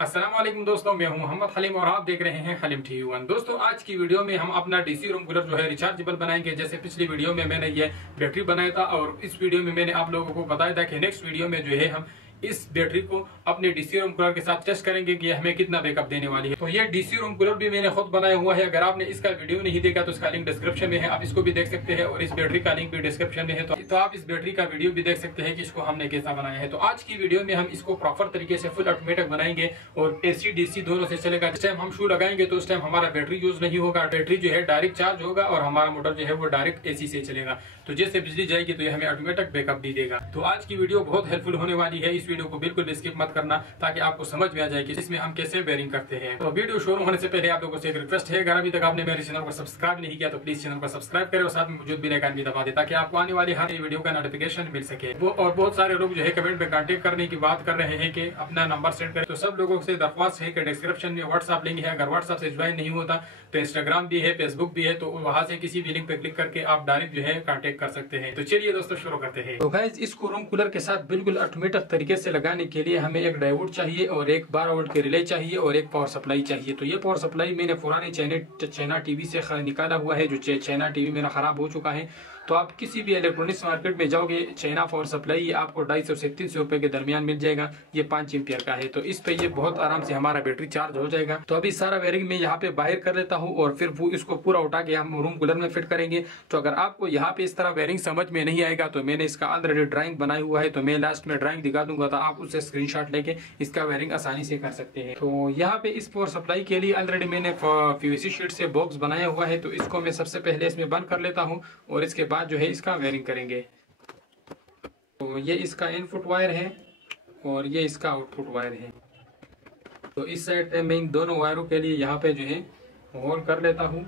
अस्सलाम वालेकुम दोस्तों, मैं हूं मोहम्मद हलीम और आप देख रहे हैं हलीम TV1। दोस्तों, आज की वीडियो में हम अपना डीसी रूम कूलर जो है रिचार्जेबल बनाएंगे। जैसे पिछली वीडियो में मैंने ये बैटरी बनाया था और इस वीडियो में मैंने आप लोगों को बताया था कि नेक्स्ट वीडियो में जो है हम इस बैटरी को अपने डीसी रूम कूलर के साथ टेस्ट करेंगे कि हमें कितना बैकअप देने वाली है। तो ये डीसी रूम कूलर भी मैंने खुद बनाया हुआ है। अगर आपने इसका वीडियो नहीं देखा तो इसका लिंक डिस्क्रिप्शन में है, आप इसको भी देख सकते हैं और इस बैटरी का लिंक भी डिस्क्रिप्शन में है। तो आप इस बैटरी का वीडियो भी देख सकते हैं कि इसको हमने कैसा बनाया है। तो आज की वीडियो में हम इसको प्रॉपर तरीके से फुल ऑटोमेटिक बनाएंगे और AC DC दोनों से चलेगा। जिस टाइम हम शू लगाएंगे तो उस टाइम हमारा बैटरी यूज नहीं होगा, बैटरी जो है डायरेक्ट चार्ज होगा और हमारा मोटर जो है वो डायरेक्ट AC से चलेगा। तो जैसे बिजली जाएगी तो ये हमें ऑटोमेटिक बैकअप भी देगा। तो आज की वीडियो बहुत हेल्पफुल होने वाली है। इस वीडियो को बिल्कुल स्किप मत करना ताकि आपको समझ में आ जाए कि इसमें हम कैसे बेयरिंग करते हैं। तो वीडियो शुरू होने से पहले आप लोगों से एक रिक्वेस्ट है, अगर अभी तक आपने मेरे चैनल को सब्सक्राइब नहीं किया तो प्लीज चैनल को सब्सक्राइब करें और साथ में मौजूद बेल आइकन भी दबा दें ताकि आपको आने वाली हर वीडियो का नोटिफिकेशन मिल सके। और बहुत सारे लोग जो है कमेंट में कांटेक्ट करने की बात कर रहे हैं कि अपना नंबर सेंड करें। तो सब लोगों से दरख्वास्त है कि डिस्क्रिप्शन में व्हाट्सएप लिंक है। अगर व्हाट्सएप से ज्वाइन नहीं होता तो इंस्टाग्राम भी है, फेसबुक भी है, तो वहां से किसी भी लिंक पे क्लिक करके आप डायरेक्ट जो है कांटेक्ट कर सकते हैं। तो चलिए दोस्तों शुरू करते हैं। तो गाइस, इसको रूम कूलर के साथ बिल्कुल ऑटोमेटिक तरीके से लगाने के लिए हमें एक डायोड चाहिए और एक 12 वोल्ट के रिले चाहिए और एक पावर सप्लाई चाहिए। तो ये पावर सप्लाई मैंने पुराने चाइना टीवी से निकाला हुआ है, जो चाइना टीवी मेरा खराब हो चुका है। तो आप किसी भी इलेक्ट्रॉनिक्स मार्केट में जाओगे, चाइना पावर सप्लाई आपको 250 से 300 रुपए के दरमियान मिल जाएगा। ये 5 एम्पियर का है, तो इस पे ये बहुत आराम से हमारा बैटरी चार्ज हो जाएगा। तो अभी सारा वायरिंग मैं यहाँ पे बाहर कर लेता हूँ और फिर वो इसको पूरा उठा के हम रूम कूलर में फिट करेंगे। तो अगर आपको यहाँ पे इस तरह वायरिंग समझ में नहीं आएगा तो मैंने इसका ऑलरेडी ड्राइंग बनाया हुआ है, तो मैं लास्ट में ड्राइंग दिखा दूंगा, तो आप उससे स्क्रीनशॉट लेके इसका वायरिंग आसानी से कर सकते हैं। तो यहाँ पे इस पावर सप्लाई के लिए ऑलरेडी मैंने PVC शीट से बॉक्स बनाया हुआ है, तो इसको मैं सबसे पहले इसमें बंद कर लेता हूँ और इसके बाद जो है इसका वायरिंग करेंगे। तो ये इसका इनपुट वायर है और ये इसका आउटपुट वायर है। तो इस साइड पे मैं इन दोनों वायरों के लिए यहाँ पे जो है होल कर लेता हूँ।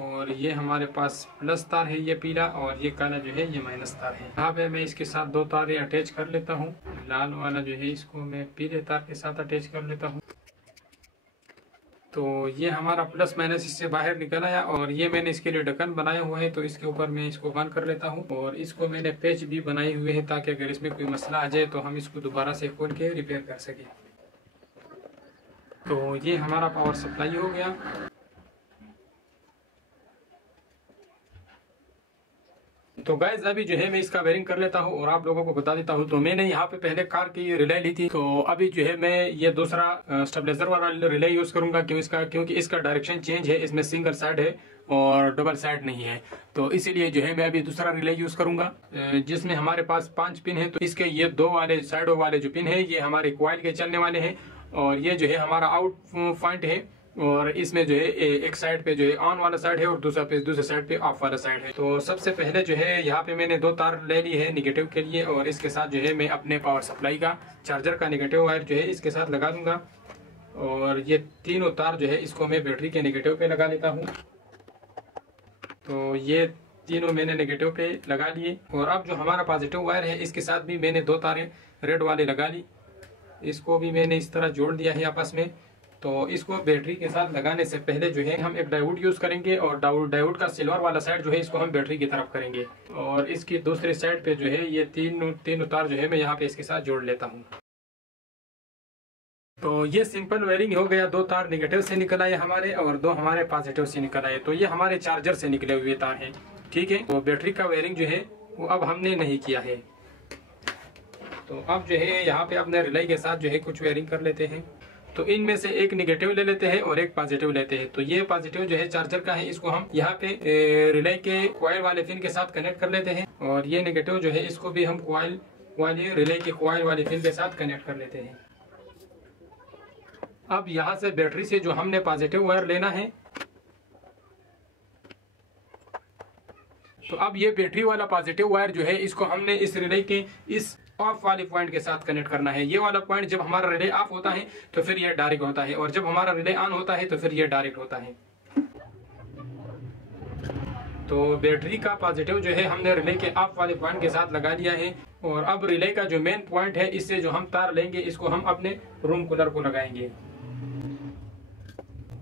और ये हमारे पास प्लस तार है, ये पीला, और ये काला जो है ये माइनस तार है। यहाँ पे मैं इसके साथ 2 तार अटैच कर लेता हूँ। लाल वाला जो है इसको मैं पीले तार के साथ अटैच कर लेता हूँ। तो ये हमारा प्लस माइनस इससे बाहर निकल आया और ये मैंने इसके लिए ढक्कन बनाया हुआ है, तो इसके ऊपर मैं इसको बंद कर लेता हूँ। और इसको मैंने पेच भी बनाए हुए हैं ताकि अगर इसमें कोई मसला आ जाए तो हम इसको दोबारा से खोल के रिपेयर कर सकें। तो ये हमारा पावर सप्लाई हो गया। तो गाइस, अभी जो है मैं इसका वायरिंग कर लेता हूँ और आप लोगों को बता देता हूँ। तो मैंने यहाँ पे पहले कार की रिले ली थी, तो अभी जो है मैं ये दूसरा स्टेबलाइजर वाला रिले यूज करूंगा क्योंकि इसका डायरेक्शन चेंज है। इसमें सिंगल साइड है और डबल साइड नहीं है, तो इसीलिए जो है मैं अभी दूसरा रिले यूज करूंगा जिसमें हमारे पास 5 पिन है। तो इसके ये 2 वाले साइडों वाले जो पिन है ये हमारे कॉइल के चलने वाले हैं और ये जो है हमारा आउट पॉइंट है। और इसमें जो है एक साइड पे जो है ऑन वाला साइड है और दूसरे साइड पे ऑफ वाला साइड है। तो सबसे पहले जो है यहाँ पे मैंने 2 तार ले ली है निगेटिव के लिए और इसके साथ जो है मैं अपने पावर सप्लाई का चार्जर का निगेटिव वायर जो है इसके साथ लगा दूंगा। और ये तीनों तार जो है इसको मैं बैटरी के निगेटिव पे लगा लेता हूँ। तो ये तीनों मैंने नेगेटिव पे लगा लिए और अब जो हमारा पॉजिटिव वायर है इसके साथ भी मैंने 2 तारें रेड वाले लगा ली। इसको भी मैंने इस तरह जोड़ दिया है आपस में। तो इसको बैटरी के साथ लगाने से पहले जो है हम एक डायोड यूज करेंगे और डायोड का सिल्वर वाला साइड जो है इसको हम बैटरी की तरफ करेंगे और इसकी दूसरी साइड पे जो है ये तीन तार जो है मैं यहाँ पे इसके साथ जोड़ लेता हूँ। तो ये सिंपल वायरिंग हो गया। 2 तार नेगेटिव से निकल आए हमारे और 2 हमारे पॉजिटिव से निकल आए। तो ये हमारे चार्जर से निकले हुए तार हैं, ठीक है। तो बैटरी का वायरिंग जो है वो अब हमने नहीं किया है। तो अब जो है यहाँ पे अपने रिले के साथ जो है कुछ वायरिंग कर लेते हैं। तो इनमें से एक नेगेटिव ले लेते हैं और एक पॉजिटिव लेते हैं। तो ये पॉजिटिव जो है चार्जर का है, इसको हम यहाँ पे रिले के कॉइल वाले पिन के साथ कनेक्ट कर लेते हैं और ये नेगेटिव जो है इसको भी हम कॉइल वाले रिले के कॉइल वाले पिन के साथ कनेक्ट कर लेते हैं। अब यहाँ से बैटरी से जो हमने पॉजिटिव वायर लेना है, तो अब ये बैटरी वाला पॉजिटिव वायर जो है इसको हमने इस रिले के इस ऑफ वाले पॉइंट के साथ कनेक्ट करना है। ये वाला पॉइंट जब हमारा रिले ऑफ होता है तो फिर ये डायरेक्ट होता है और जब हमारा रिले ऑन होता है तो फिर ये डायरेक्ट होता है। तो बैटरी का पॉजिटिव जो है हमने रिले के ऑफ वाले पॉइंट के साथ लगा लिया है और अब रिले का जो मेन पॉइंट है इससे जो हम तार लेंगे इसको हम अपने रूम कूलर को लगाएंगे।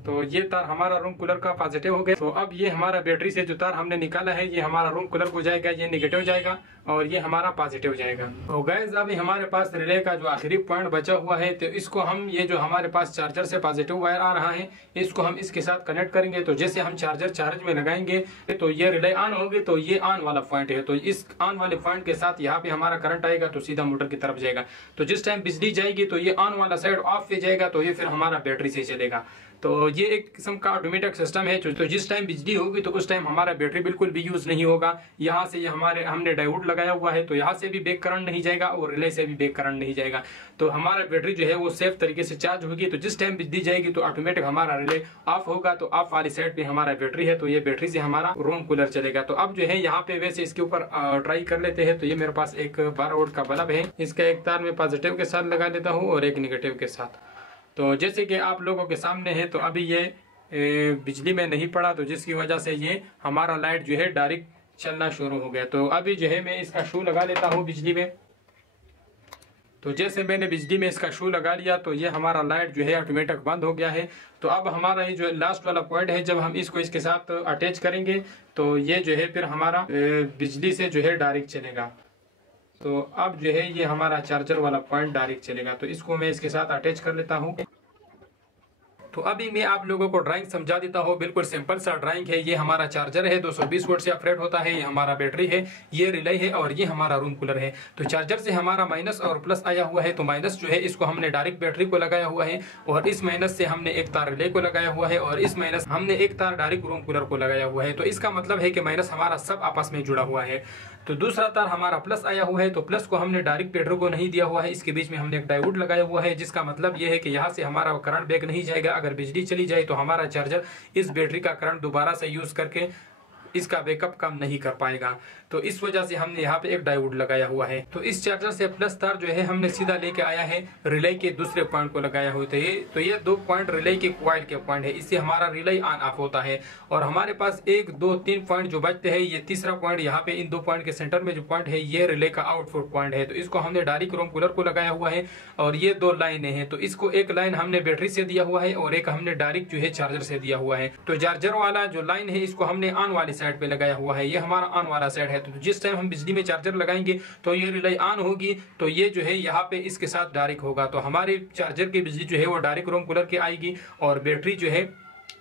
तो ये तार हमारा रूम कूलर का पॉजिटिव हो गया। तो अब ये हमारा बैटरी से जो तार हमने निकाला है ये हमारा रूम कूलर को जाएगा, ये नेगेटिव जाएगा और ये हमारा पॉजिटिव जाएगा। तो गाइस अभी हमारे पास रिले का जो आखिरी पॉइंट बचा हुआ है, तो इसको हम ये जो हमारे पास चार्जर से पॉजिटिव वायर आ रहा है इसको हम इसके साथ कनेक्ट करेंगे। तो जैसे हम चार्जर चार्ज में लगाएंगे तो ये रिले ऑन होगी, तो ये ऑन वाला पॉइंट है। तो इस ऑन वाले पॉइंट के साथ यहाँ पे हमारा करंट आएगा तो सीधा मोटर की तरफ जाएगा। तो जिस टाइम बिजली जाएगी तो ये ऑन वाला साइड ऑफ पे जाएगा, तो ये फिर हमारा बैटरी से चलेगा। तो ये एक किस्म का ऑटोमेटिक सिस्टम है। तो जिस टाइम बिजली होगी तो उस टाइम हमारा बैटरी बिल्कुल भी यूज नहीं होगा। यहाँ से ये हमने डायोड लगाया हुआ है, तो यहाँ से भी बैक करंट नहीं जाएगा और रिले से भी बैक करंट नहीं जाएगा। तो हमारा बैटरी जो है वो सेफ तरीके से चार्ज होगी। तो जिस टाइम बिजली जाएगी तो ऑटोमेटिक हमारा रिले ऑफ होगा। तो ऑफ वाली साइड पे हमारा बैटरी है, तो ये बैटरी से हमारा रूम कूलर चलेगा। तो अब जो है यहाँ पे वैसे इसके ऊपर ट्राई कर लेते हैं। तो ये मेरे पास एक 12 वोल्ट का बल्ब है, इसका एक तार मैं पॉजिटिव के साथ लगा देता हूँ और एक निगेटिव के साथ। तो जैसे कि आप लोगों के सामने है, तो अभी ये बिजली में नहीं पड़ा, तो जिसकी वजह से ये हमारा लाइट जो है डायरेक्ट चलना शुरू हो गया। तो अभी जो है मैं इसका शू लगा लेता हूँ बिजली में। तो जैसे मैंने बिजली में इसका शू लगा लिया तो ये हमारा लाइट जो है ऑटोमेटिक बंद हो गया है। तो अब हमारा ये जो लास्ट वाला पॉइंट है, जब हम इसको इसके साथ अटैच करेंगे तो ये जो है फिर हमारा बिजली से जो है डायरेक्ट चलेगा। तो अब जो है ये हमारा चार्जर वाला पॉइंट डायरेक्ट चलेगा। तो इसको मैं इसके साथ अटैच कर लेता हूँ। तो अभी मैं आप लोगों को ड्राइंग समझा देता हूँ। बिल्कुल सिंपल सा ड्राइंग है। ये हमारा चार्जर है, 220 वोल्ट से ऑपरेट होता है। ये हमारा बैटरी है, ये रिले है और ये हमारा रूम कूलर है। तो चार्जर से हमारा माइनस और प्लस आया हुआ है। तो माइनस जो है इसको हमने डायरेक्ट बैटरी को लगाया हुआ है और इस माइनस से हमने एक तार रिले को लगाया हुआ है और इस माइनस हमने एक तार डायरेक्ट रूम कूलर को लगाया हुआ है। तो इसका मतलब है कि माइनस हमारा सब आपस में जुड़ा हुआ है। तो दूसरा तार हमारा प्लस आया हुआ है, तो प्लस को हमने डायरेक्ट बैटरी को नहीं दिया हुआ है, इसके बीच में हमने एक डायोड लगाया हुआ है, जिसका मतलब यह है कि यहाँ से हमारा करंट बैक नहीं जाएगा। अगर बिजली चली जाए तो हमारा चार्जर इस बैटरी का करंट दोबारा से यूज करके इसका बैकअप कम नहीं कर पाएगा। तो इस वजह से हमने यहाँ पे एक डायोड लगाया हुआ है। तो इस चार्जर से प्लस तार जो है हमने सीधा लेके आया है रिले के दूसरे पॉइंट को लगाया हुआ है। तो ये 2 पॉइंट रिले के कॉइल के पॉइंट है, इससे हमारा रिले ऑन ऑफ होता है। और हमारे पास 1 2 3 पॉइंट जो बचते हैं, ये तीसरा पॉइंट यहाँ पे इन 2 पॉइंट के सेंटर में जो पॉइंट है ये रिले का आउटपुट पॉइंट है। तो इसको हमने डायरेक्ट रूम कूलर को लगाया हुआ है और ये 2 लाइनें हैं। तो इसको एक लाइन हमने बैटरी से दिया हुआ है और एक हमने डायरेक्ट जो है चार्जर से दिया हुआ है। तो चार्जर वाला जो लाइन है इसको हमने ऑन वाली साइड पे लगाया हुआ है, ये हमारा ऑन वाला साइड है। तो जिस टाइम हम बिजली में चार्जर लगाएंगे तो ये रिले ऑन होगी, तो ये जो है यहाँ पे इसके साथ डायरेक्ट होगा। तो हमारे चार्जर की बिजली जो है वो डायरेक्ट रूम कूलर के आएगी और बैटरी जो है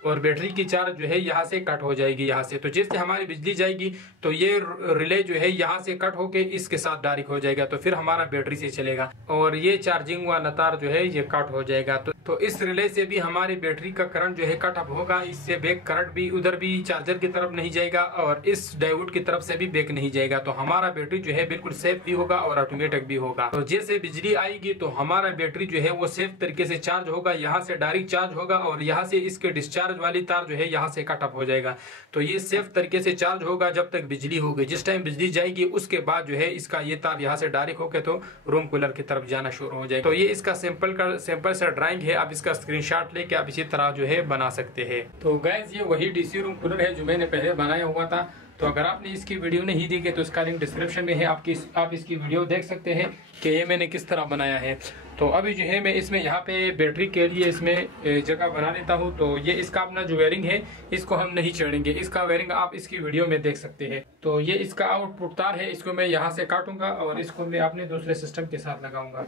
और बैटरी की चार्ज जो है यहाँ से कट हो जाएगी यहाँ से। तो जैसे हमारी बिजली जाएगी तो ये रिले जो है यहाँ से कट होके इसके साथ डायरेक्ट हो जाएगा। तो फिर हमारा बैटरी से चलेगा और ये चार्जिंग वाला तार जो है ये कट हो जाएगा। तो इस रिले से भी हमारी बैटरी का करंट जो है कट ऑफ होगा। इससे बैक करंट भी उधर भी चार्जर की तरफ नहीं जाएगा और इस डायोड की तरफ से भी बैक नहीं जाएगा। तो हमारा बैटरी जो है बिल्कुल सेफ भी होगा और ऑटोमेटिक भी होगा। तो जैसे बिजली आएगी तो हमारा बैटरी जो है वो सेफ तरीके से चार्ज होगा, यहाँ से डायरेक्ट चार्ज होगा और यहाँ से इसके डिस्चार्ज वाली तार जो है यहाँ से कट ऑफ हो जाएगा। तो ये सेफ तरीके से चार्ज होगा जब तक बिजली होगी। जिस टाइम बिजली जाएगी उसके बाद जो है इसका ये तार यहाँ से डायरेक्ट होकर तो रूम कूलर की तरफ जाना शुरू हो जाएगा। तो ये इसका सिंपल सा ड्राइंग है। आप इसका स्क्रीनशॉट लेके आप इसी तरह जो है बना सकते हैं। तो गाइस ये वही डीसी रूम कूलर है जो मैंने पहले बनाया हुआ था। तो अगर आपने इसकी वीडियो नहीं देखी तो इसका लिंक डिस्क्रिप्शन में है, आप इसकी वीडियो देख सकते हैं कि ये मैंने किस तरह बनाया है। तो अभी जो है मैं इसमें यहाँ पे बैटरी के लिए इसमें जगह बना लेता हूँ। तो ये इसका अपना जो वायरिंग है इसको हम नहीं छेड़ेंगे, इसका वायरिंग आप इसकी वीडियो में देख सकते हैं। तो ये इसका आउटपुट तार है, इसको मैं यहाँ से काटूंगा और इसको मैं अपने दूसरे सिस्टम के साथ लगाऊंगा।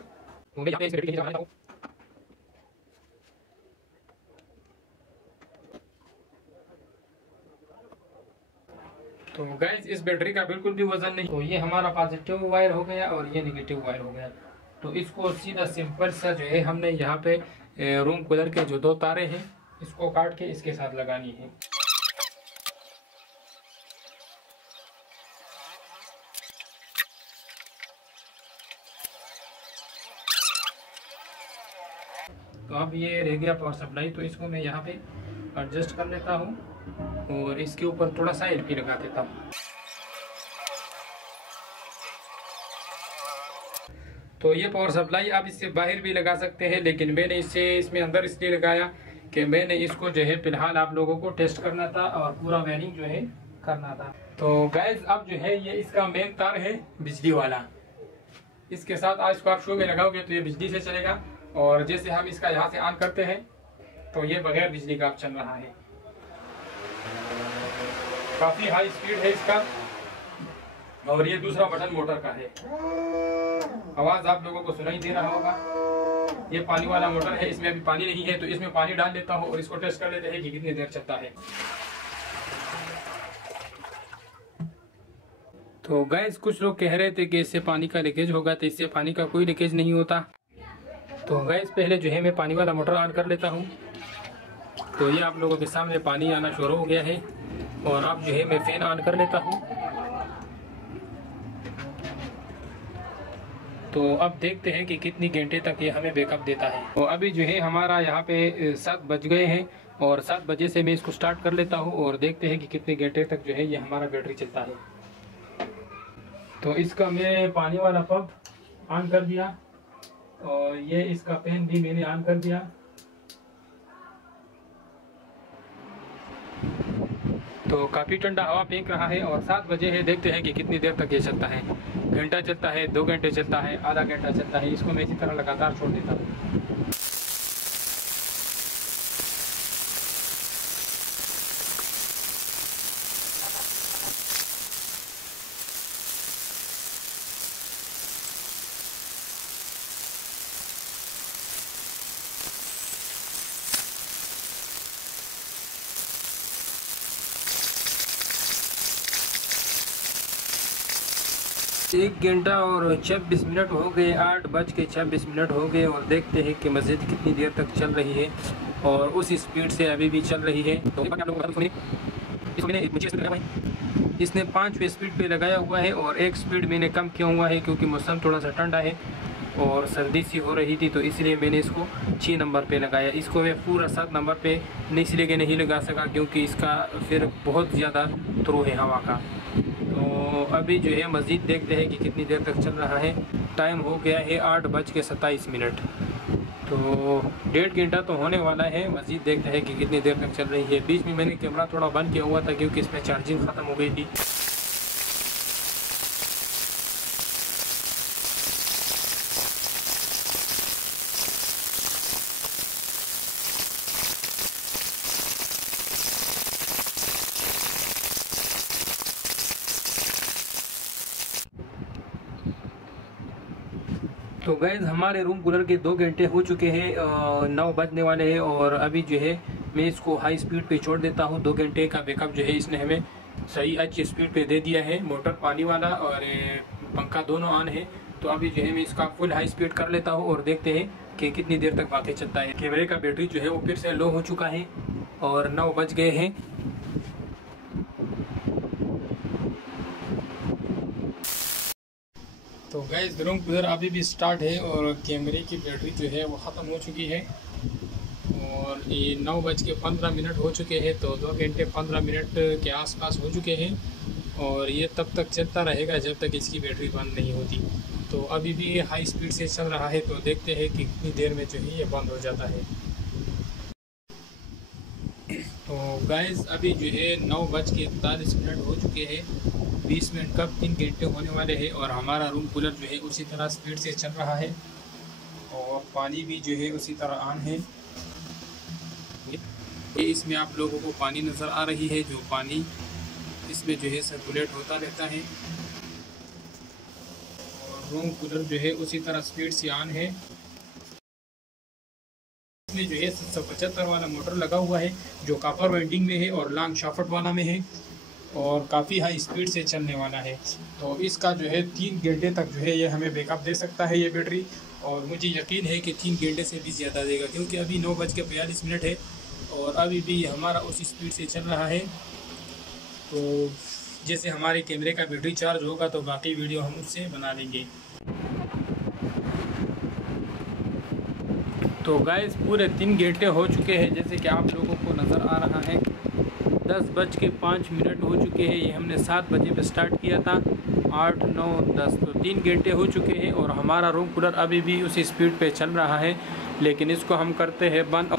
तो गाइस इस बैटरी का बिल्कुल भी वजन नहीं। तो ये हमारा पॉजिटिव वायर हो गया और ये नेगेटिव वायर हो गया। तो इसको सीधा सिंपल सा जो है हमने यहाँ पे रूम कूलर के जो 2 तारे हैं इसको काट के इसके साथ लगानी है। तो अब ये रह गया पावर सप्लाई, तो इसको मैं यहाँ पे एडजस्ट कर लेता हूँ और इसके ऊपर थोड़ा सा एलपी लगा देता हूँ। तो ये पावर सप्लाई आप इससे बाहर भी लगा सकते हैं, लेकिन मैंने इसमें अंदर इसलिए लगाया कि मैंने इसको जो है फिलहाल आप लोगों को टेस्ट करना था और पूरा वायरिंग जो है करना था। तो गैस अब जो है ये इसका मेन तार है बिजली वाला, इसके साथ आज इसको आप शो में लगाओगे तो ये बिजली से चलेगा। और जैसे हम इसका यहाँ से ऑन करते हैं तो ये बगैर बिजली का अब चल रहा है। काफी हाई स्पीड है इसका। और ये दूसरा बटन मोटर का है। आवाज आप लोगों को सुनाई दे रहा होगा। ये पानी वाला मोटर है, इसमें अभी पानी नहीं है तो इसमें पानी डाल देता हूँ और इसको टेस्ट कर लेते हैं कि कितनी देर चलता है। तो गैस कुछ लोग कह रहे थे कि इससे पानी का लीकेज होगा, तो इससे पानी का कोई लीकेज नहीं होता। तो गैस पहले जो है मैं पानी वाला मोटर ऑन कर लेता हूँ। तो ये आप लोगों के सामने पानी आना शुरू हो गया है। और अब जो है मैं फैन ऑन कर लेता हूँ। तो अब देखते हैं कि कितनी घंटे तक ये हमें बैकअप देता है। तो अभी जो है हमारा यहाँ पे 7 बज गए हैं और 7 बजे से मैं इसको स्टार्ट कर लेता हूँ और देखते हैं कि कितने घंटे तक जो है ये हमारा बैटरी चलता है। तो इसका मैं पानी वाला पंप ऑन कर दिया और ये इसका फैन भी मैंने ऑन कर दिया। तो काफ़ी ठंडा हवा फेंक रहा है और 7 बजे है। देखते हैं कि कितनी देर तक ये चलता है। घंटा चलता है, 2 घंटे चलता है, आधा घंटा चलता है। इसको मैं इसी तरह लगातार छोड़ देता हूँ। एक घंटा और 26 मिनट हो गए, 8:26 हो गए और देखते हैं कि मस्जिद कितनी देर तक चल रही है और उस स्पीड से अभी भी चल रही है। तो आप लोगों को इसको मैंने मुझे स्पीड लगाया है। इसने 5 स्पीड पे लगाया हुआ है और 1 स्पीड मैंने कम किया हुआ है क्योंकि मौसम थोड़ा सा ठंडा है और सर्दी सी हो रही थी, तो इसलिए मैंने इसको 6 नंबर पे लगाया। इसको मैं पूरा 7 नंबर पे इसलिए नहीं लगा सका क्योंकि इसका फिर बहुत ज़्यादा थ्रो है हवा का। तो अभी जो है मस्जिद देखते हैं कि कितनी देर तक चल रहा है। टाइम हो गया है 8:27। तो 1.5 घंटा तो होने वाला है। मस्जिद देखते हैं कि कितनी देर तक चल रही है। बीच में मैंने कैमरा थोड़ा बंद किया हुआ था क्योंकि इसमें चार्जिंग ख़त्म हो गई थी। तो गैस हमारे रूम कूलर के 2 घंटे हो चुके हैं, 9 बजने वाले हैं और अभी जो है मैं इसको हाई स्पीड पे छोड़ देता हूँ। 2 घंटे का बैकअप जो है इसने हमें सही अच्छी स्पीड पे दे दिया है। मोटर पानी वाला और पंखा दोनों ऑन है। तो अभी जो है मैं इसका फुल हाई स्पीड कर लेता हूँ और देखते हैं कि कितनी देर तक बाकी चलता है। कैमरे का बैटरी जो है वो फिर से लो हो चुका है और 9 बज गए हैं। तो गैस रूम कूलर अभी भी स्टार्ट है और कैमरे की बैटरी जो है वो ख़त्म हो चुकी है और ये 9:15 हो चुके हैं। तो 2 घंटे 15 मिनट के आसपास हो चुके हैं और ये तब तक चलता रहेगा जब तक इसकी बैटरी बंद नहीं होती। तो अभी भी ये हाई स्पीड से चल रहा है। तो देखते हैं कि कितनी देर में जो है ये बंद हो जाता है। तो गैस अभी जो है 9:41 हो चुके हैं। 20 मिनट कब 3 घंटे होने वाले हैं और हमारा रूम कूलर जो है उसी तरह स्पीड से चल रहा है और पानी भी जो है उसी तरह ऑन है। ये इसमें आप लोगों को पानी नज़र आ रही है, जो पानी इसमें जो है सर्कुलेट होता रहता है और रूम कूलर जो है उसी तरह स्पीड से ऑन है। इसमें जो है 775 वाला मोटर लगा हुआ है जो कॉपर वाइंडिंग में है और लॉन्ग शाफ्ट वाला में है और काफ़ी हाई स्पीड से चलने वाला है। तो इसका जो है 3 घंटे तक जो है ये हमें बैकअप दे सकता है ये बैटरी और मुझे यकीन है कि 3 घंटे से भी ज़्यादा देगा क्योंकि अभी 9:42 है और अभी भी हमारा उसी स्पीड से चल रहा है। तो जैसे हमारे कैमरे का बैटरी चार्ज होगा तो बाकी वीडियो हम उससे बना लेंगे। तो गाइस पूरे 3 घंटे हो चुके हैं जैसे कि आप लोगों को नज़र आ रहा है। 10:05 हो चुके हैं। ये हमने 7 बजे पे स्टार्ट किया था। 8, 9, 10 तो 3 घंटे हो चुके हैं और हमारा रूम कूलर अभी भी उसी स्पीड पे चल रहा है, लेकिन इसको हम करते हैं बंद।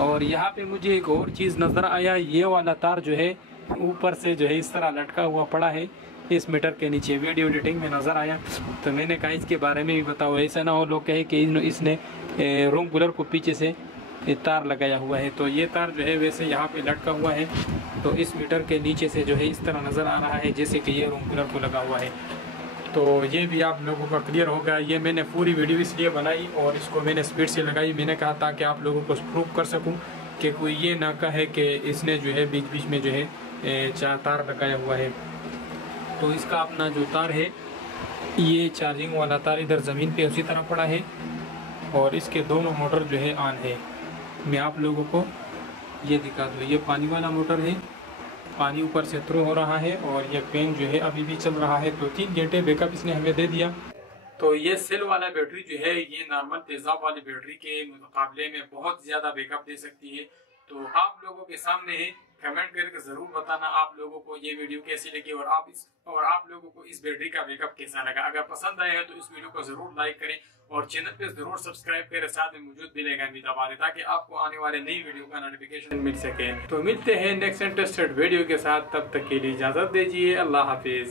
और यहाँ पे मुझे एक और चीज़ नज़र आया, ये वाला तार जो है ऊपर से जो है इस तरह लटका हुआ पड़ा है इस मीटर के नीचे। वीडियो एडिटिंग में नज़र आया तो मैंने कहा इसके बारे में भी बताओ, ऐसा ना हो लोग कहे कि इसने रूम कूलर को पीछे से ये तार लगाया हुआ है। तो ये तार जो है वैसे यहाँ पे लटका हुआ है, तो इस मीटर के नीचे से जो है इस तरह नज़र आ रहा है जैसे कि ये रूम कूलर को लगा हुआ है। तो ये भी आप लोगों का क्लियर होगा। ये मैंने पूरी वीडियो इसलिए बनाई और इसको मैंने स्पीड से लगाई, मैंने कहा ताकि आप लोगों को प्रूव कर सकूं कि कोई ये ना कहे कि इसने जो है बीच बीच में जो है 4 तार लगाया हुआ है। तो इसका अपना जो तार है, ये चार्जिंग वाला तार इधर ज़मीन पे उसी तरह पड़ा है और इसके दोनों मोटर जो है ऑन है। मैं आप लोगों को ये दिखा दूँ, ये पानी वाला मोटर है, पानी ऊपर से थ्रो हो रहा है और ये फैन जो है अभी भी चल रहा है। तो 3 घंटे बैकअप इसने हमें दे दिया। तो ये सेल वाला बैटरी जो है ये नॉर्मल तेजाब वाली बैटरी के मुकाबले में बहुत ज़्यादा बैकअप दे सकती है। तो आप लोगों के सामने है, कमेंट करके ज़रूर बताना आप लोगों को ये वीडियो कैसी लगी और आप लोगों को इस बैटरी का बैकअप कैसा लगा। अगर पसंद आया है तो इस वीडियो को ज़रूर लाइक करें और चैनल पे ज़रूर सब्सक्राइब करें, साथ में मौजूद बेल आइकन भी दबा दें ताकि आपको आने वाले नई वीडियो का नोटिफिकेशन मिल सके। तो मिलते हैं नेक्स्ट इंटरेस्टेड वीडियो के साथ, तब तक के लिए इजाज़त दीजिए। अल्लाह हाफिज़।